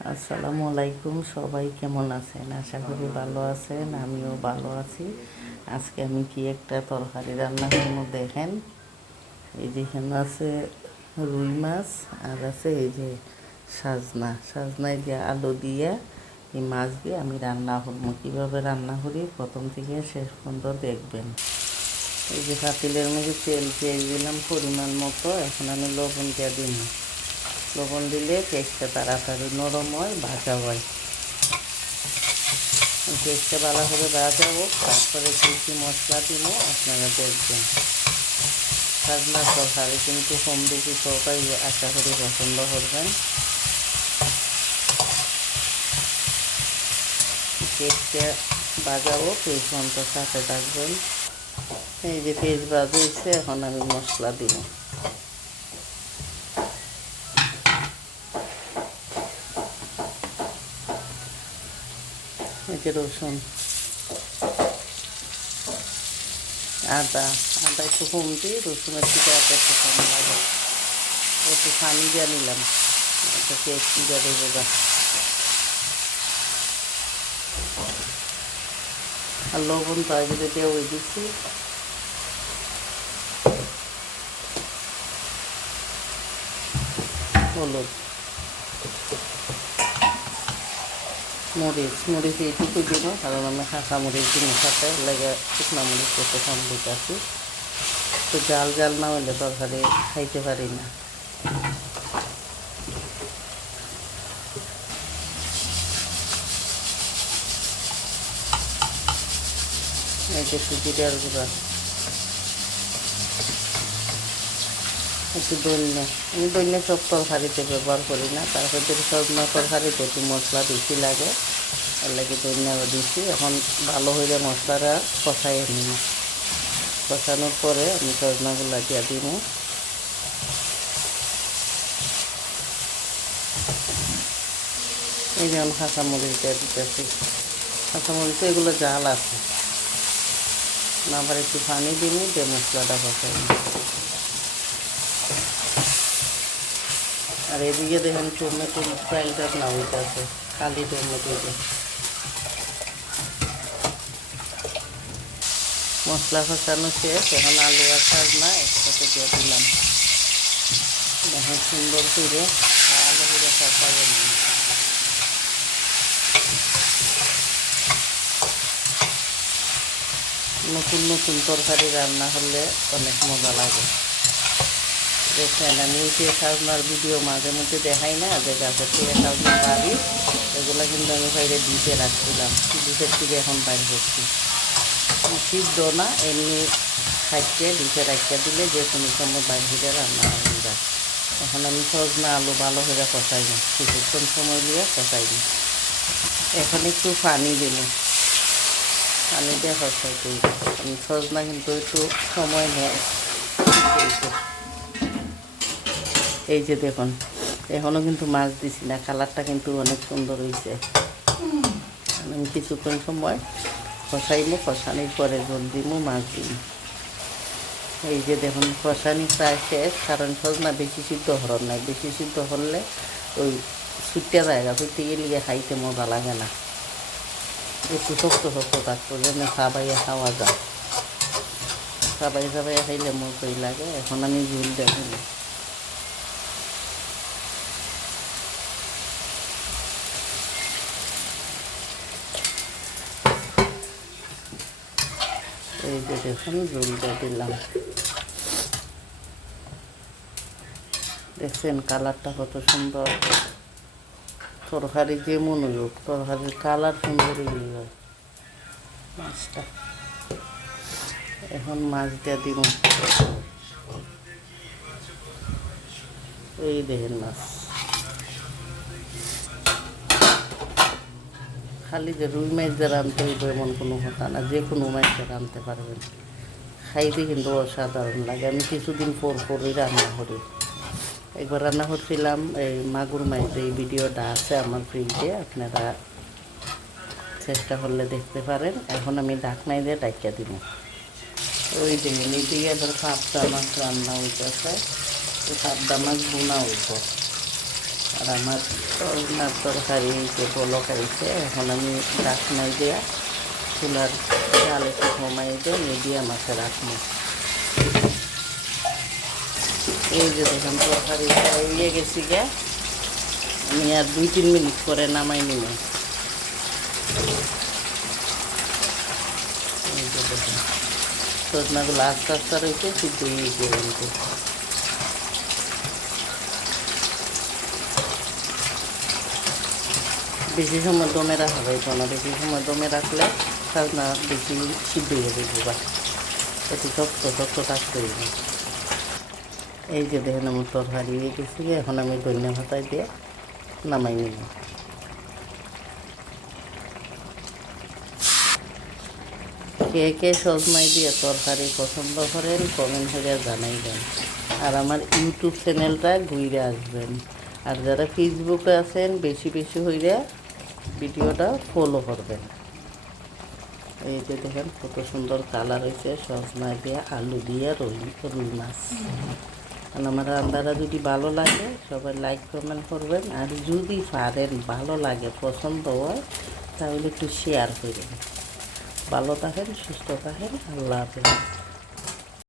আসসালামু আলাইকুম, সবাই কেমন আছেন? আশা করি ভালো আছেন, আমিও ভালো আছি। আজকে আমি কি একটা তরকারি রান্না করব দেখেন। এই যেখানে আছে রুই মাছ, আর আছে এই যে সাজনায় দিয়ে আলু দিয়ে এই মাছ দিয়ে আমি রান্না করবো। কীভাবে রান্না করি প্রথম থেকে শেষ পর্যন্ত দেখবেন। এই যে পাতিলের মধ্যে তেল পেঁয়াজ দিলাম পরিমাণ মতো। এখন আমি লবণ দিয়ে দিই। লবণ দিলে পেঁয়াজটা তাড়াতাড়ি নরম হয়, ভাজা হয়। পেঁয়াজটা ভালো করে ভাজা হোক, তারপরে কী মশলা দিব আপনারা দেখবেন। সাজনার তরকারি কিন্তু কম বেশি সবাই আশা করি পছন্দ করবেন। পেঁয়াজটা ভাজা হোক, এই পর্যন্ত সাথে থাকবেন। এই যে পেঁয়াজ ভাজা হয়েছে, এখন আমি মশলা দিব। এই যে রসুন, আদা একটু কম দিই, রসুনের থেকে আদা একটু কম লাগে। একটু পানি দিয়ে নিলাম, একটা পেঁয়াজ দিয়ে দেবো গা। আর লবণ তো আগে দিয়ে ওই দিচ্ছি। হলুদ, মরিচ এইটুকু দিব, কারণ আমি কাঁচা মরিচ দিনের সাথে লেগে শুকনো মরিচ করতে কম দিতে আছি। তো জাল না হলে তরকারি খাইতে পারি না। এই যে একটু জিরার গুঁড়া, একটু ধনিয়া। আমি ধনিয়া সব তরকারিতে ব্যবহার করি না, তারপর যদি সজনা তরকারিতে একটু মশলা বেশি লাগে, এর লাগে ধনিয়াও দিচ্ছি। এখন ভালো হইলে মশলাটা কষাই নিব। কষানোর পরে আমি সজনাগুলো দিয়ে দিব। এই যেমন কাঁচামরিচ দিয়ে দিতেছি। কাঁচামরিচ এগুলো জাল আছে না, আবার একটু পানি দিন দিয়ে মশলাটা কষাই। আর এদিকে দেখেন টমেটো ফ্রাইটা না হইতেছে, খালি টমেটো দিয়ে মশলা কষানো শেষ। এখন আলু আর সাজনা একসাথে দিয়ে দিলাম। দেখেন সুন্দর করে ভালো করে কষাইয়ে নিন। নতুন নতুন তরকারি রান্না হলে অনেক মজা লাগে। দেখেন আমি যে সাজনার ভিডিও মাঝে মধ্যে দেখাই না, যে গাছের থেকে সাজনা বাড়ি, এগুলো কিন্তু আমি বাইরে ডিপে রাখছিলাম। ডিপের থেকে এখন বাইরে করছি। সিদ্ধ না, এমনি খাইতে ডিপে রাখিয়ে দিলে যে কোনো সময় বাইরে রান্না হয়ে যায়। এখন আমি সজনা আলু ভালো করে কষাই না, কিছুক্ষণ সময় দিয়ে কষাই না। এখন একটু পানি দিল, পানি দিয়ে কষাইতে আমি সজনা কিন্তু একটু সময় নেয়। এই যে দেখুন, এখনও কিন্তু মাছ দিছি না, কালারটা কিন্তু অনেক সুন্দর হয়েছে। আমি কিছুক্ষণ সময় কষাইমো, কষানির পরে জল দিমো, মাছ দিম। এই যে দেখুন কষানি প্রায় শেষ, কারণ সজনা বেশি সিদ্ধ হরণ নাই। বেশি সিদ্ধ হলে ওই ছুটতে জায়গা ছুটতে গেলে খাইতে মজা লাগে না। একটু শক্ত থাকতো, যেন সাবাইয়া খাওয়া যায়। সাবাইয়া খাইলে মজাই লাগে। এখন আমি ঝুল দেখি। এই যে দেখুন ঝুলটা দিলাম। দেখছেন কালারটা কত সুন্দর। তরকারি যে মনোযোগ, তরকারির কালার সুন্দরই হয় মাছটা। এখন মাছ দিয়ে দিব। এই দেখেন মাছ, খালি যে রুই মাছ দিয়ে রাঁধতে হইব এমন কোনো কথা না, যে কোনো মাছ দিয়ে রাঁধতে পারবেন। খাইতে কিন্তু অসাধারণ লাগে। আমি কিছুদিন পরই রান্না করি। একবার রান্না করছিলাম এই মাগুর মাছ, এই ভিডিওটা আছে আমার ফ্রিজে, আপনারা চেষ্টা করলে দেখতে পারেন। এখন আমি ঢাকনাই দিয়ে ডাকিয়ে দিব। ওই দেখেন এদিকে এবার পাবদা মাছ রান্না হইতেছে, পাবদা মাছ বোনা হইব। আর আমার সজনার তরকারি যে বলক আইছে, এখন আমি ঢাকনাই দেয়া চুলার জাল একটু কমাই দিয়ে মিডিয়াম আছে রাখবো। এই যে দেখুন তরকারি হয়ে গেছি গে, আমি আর 2-3 মিনিট পরে নামাই নিব। এই যে দেখুন সজনাগুলো আস্তে আস্তে রয়েছে, সিদ্ধ হয়ে গেছে কিন্তু। বেশি সময় দমে রাখা যাইতো না, বেশি সময় দমে রাখলে সজনা বেশি সিদ্ধ হয়ে যাবে বা একটু শক্ত শক্ত থাকতে হইবে। এই যে দেখেন আমার তরকারি হয়ে গেছি, এখন আমি ধনিয়া পাতায় দিয়ে নামাই নিব। কে কে সজনাই দিয়ে তরকারি পছন্দ করেন কমেন্ট করে জানাইবেন। আর আমার ইউটিউব চ্যানেলটা ঘুরে আসবেন। আর যারা ফেসবুকে আছেন বেশি বেশি হইলে ভিডিওটা ফলো করবেন। এই যে দেখেন কত সুন্দর কালার হয়েছে সজনা দিয়ে আলু দিয়ে রুই মাছ। আর আমার রান্নাটা যদি ভালো লাগে সবাই লাইক কমেন্ট করবেন, আর যদি পারেন ভালো লাগে পছন্দ হয় তাহলে একটু শেয়ার করবেন। ভালো থাকেন, সুস্থ থাকেন, আল্লাহ হাফেজ।